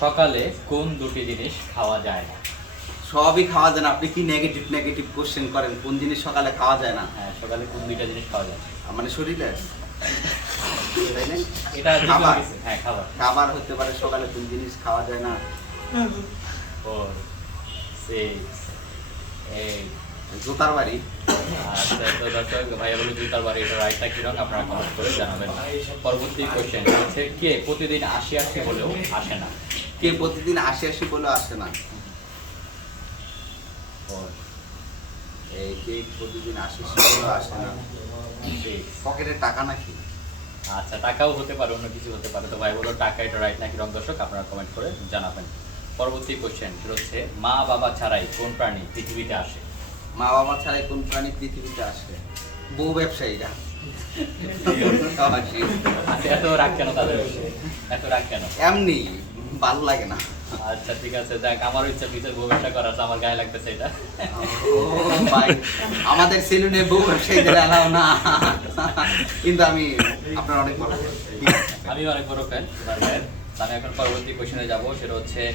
সকালে কোন দুটি জিনিস খাওয়া যায় না? সবই খাওয়া যায় না। আপনি কি নেগেটিভ নেগেটিভ কোশ্চেন করেন? কোন জিনিস সকালে খাওয়া যায় না? হ্যাঁ, সকালে কোন দুইটা জিনিস খাওয়া যায় না? মানে শরীরে, তাই না? এটা যে কোনো খাবার। কিছু। হ্যাঁ, খাবার। খাবার হতে পারে সকালে কোন জিনিস খাওয়া যায় না? 4 6 8 জুতার বাড়ি। আচ্ছা, তো দর্শক ভাইয়া বলে জুতার বাড়ি, এটা রাইটটা কি রং আপনারা কমেন্ট করে জানাবেন। পরবর্তী কোশ্চেন হচ্ছে কে প্রতিদিন ৮০ বলেও আসে না? কে প্রতিদিন ৮০ বলে আসে না? 4 এই কে প্রতিদিন ৮০ বলে আসে না? 6 পকেটে টাকা নাকি? আচ্ছা, টাকাও হতে পারে, অন্য কিছু হতে পারে। তো ভাই বলো টাকা এটা রাইট নাকি রং? দর্শক আপনারা কমেন্ট করে জানাবেন। পরবর্তী কোশ্চেন হচ্ছে মা বাবা ছাড়াই কোন প্রাণী পৃথিবীতে আসে? মা বাবা ছাড়াই কোন প্রাণী পৃথিবীতে আসে? বউ ব্যবসায়ীরা। আচ্ছা, এত রাগ কেন তাদের? এত রাগ কেন? এমনি ভালো লাগে না। আচ্ছা, ঠিক আছে, দেখ আমারও ইচ্ছা পিছের বউ ব্যবসা করার, তো আমার গায়ে লাগতেছে এটা। ও ভাই, আমাদের সেলুনে বউ ব্যবসায়ীদের এলাও না, কিন্তু আমি আপনার অনেক বড় fan। আমি অনেক বড় ফ্যান। আমি এখন পরবর্তী কোশ্চেনে যাব, সেটা হচ্ছে